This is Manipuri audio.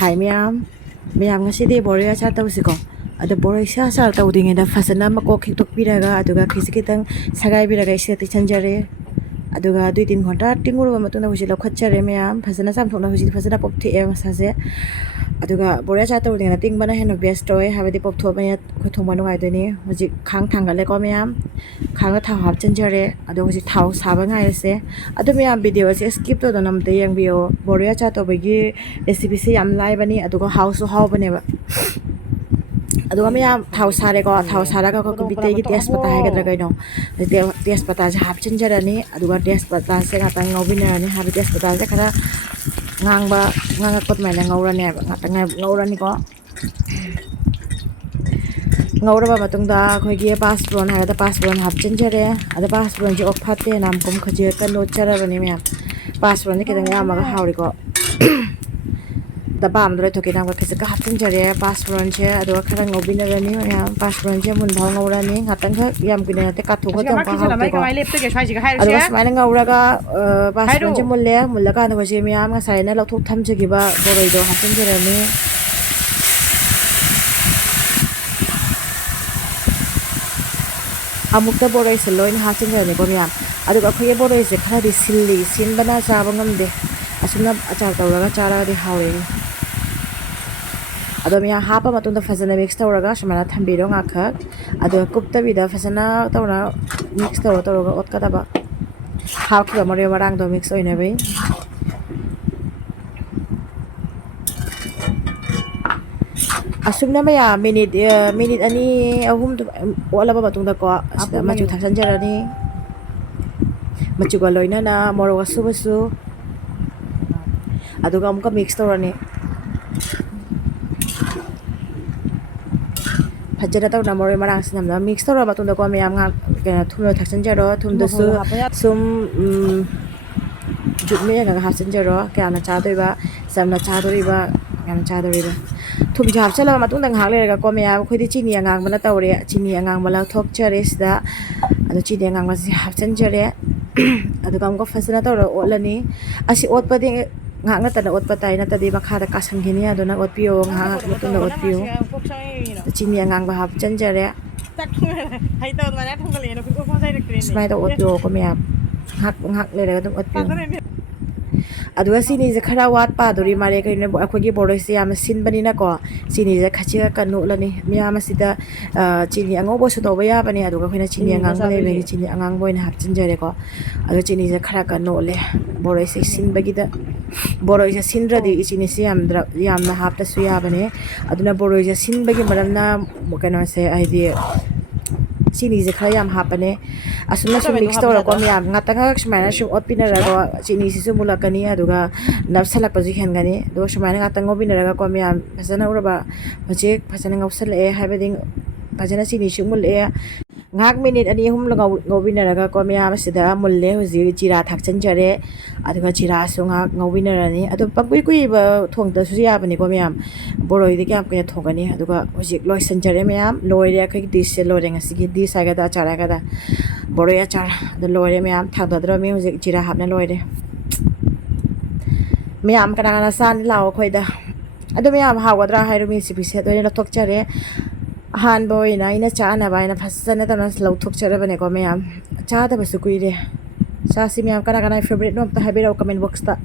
Hi miyam ngasi Boroi Achar tawsiko ada Boroi Achar tawdingida fasana makok hiktok piraga aduga khisikitang sagai piraga iseti chanjare aduga 2-3 घंटा tinguru matuna husi lokhatchare miyam fasana samthokna husi fasana popthi e masase aduga Boroi Achar tawdingina tingbana heno best toy habadi poptho banya khothongma nungai doni husi khang thangale ko miyam khang thaw hap chanjare adu husi thaw saba ngai ase adu miyam video se skip to donam te yang bio Boroi Achar to bagi recipe se yam lai bani aduga house to how bane ba aduga miyam thaw sare ko thaw sara ka ko bite gi test pata hai gadra kaino test pata ja hap chanjare ni aduga test pata se ngata ngobina ni hab test pata se khara nganga kot mai na ngawra ne ngata ngawra ni ko ngawra matung da khoi gi passport ha da passport hap chanjare ada passport ji ok phate nam kom khaje ta no chara bani miyam passport ni kedang ya ma ga hawri ko da bam dore thoke nam ka khise ka hap chanjare passport je ado khara ngobina rani miyam passport je mun bhaw ngawra ni ngatang kha yam kine te ka thoka tong ka ha ko ado smile ngawra ga passport je mulle ka no je miyam nga sai na lothok tham je gi ba boroi do hap chanjare ni amukta boroi se loin ha chanjare ko miyam aduga khoye boroi se khara di silli sin bana cha bangam de asuna achar tawraga chara di hawre ado miya hapa matunda fazana mix tawraga shamana thambiro nga khak ado kupta bida fazana tawra mix tawraga otka daba hak ga mare warang do mix oina bai asumna maya minute ani ahum wala ba matunda ko machu thaksan jarani machu ga loina na moro ga subasu aduga amka mix tawrani phajara tawna moro marang sinamna mix tawra matunda ko miyam nga thumno thaksan jaro thumda su sum jutme nga hapsan jaro kana cha doiba samna cha doriba kana cha doriba thum jap chala matunda ngak le ga ko miyam khoidi chini ngang bana tawre chini ngang bala thok chare sida adu chini ngang ma hapsan jare aduga amka fasana tawra olani asi ot padi ngak na tana ot patai na tadi makha da kasang gini aduna ot pio ngak matunda ot pio chini ngang ba hap chanjare hai to ma na thong le no ko ko sai na smai to ot pio ko miyam ngak le ga dum ot pio aduga sini je khara wat pa dori mare kai ne akhogi boroi se am sin bani na ko sini je khachi ka nu lani miyam sida chini ango bo so do ba ya bani aduga khoina chini angang bane me chini angang boina hap chanjare ko adu chini je khara ka no le boroi se sin bagi da boroi je sin radi chini se yam na hap ta su ya bane aduna boroi je sin bagi maram na mo kana se idea chini je khara yam hapane asuna su mix to ko miyam ngatanga shmaina shu otpina rago chini si su mulakani aduga napsala position gani do shmaina ngatango bina raga ko miyam phasana uraba project phasana ngawsal e habeding phasana chini shu mul e ngak minute ani hum ngawbina raga ko miyam sida mulle huji jira thakchan jare aduga jira su ngak ngawbina rani adu pagui kui ba thongta su ya bani ko miyam boroi de kyam ke thogani aduga huji loisan jare miyam loire khai dish se lore ngasi gi dish aga da chara ga da Boroi Achar the loire miyam thagda dro mi huji jira hapna loire miyam kana san law khoi da adu miyam hawadra hairu mi si bise do ne thok chare han boy na ina cha na ba ina phasana ta nas lau thok chara bane ko miyam cha da basu kuire sa si miyam kana favorite no ta habira comment box ta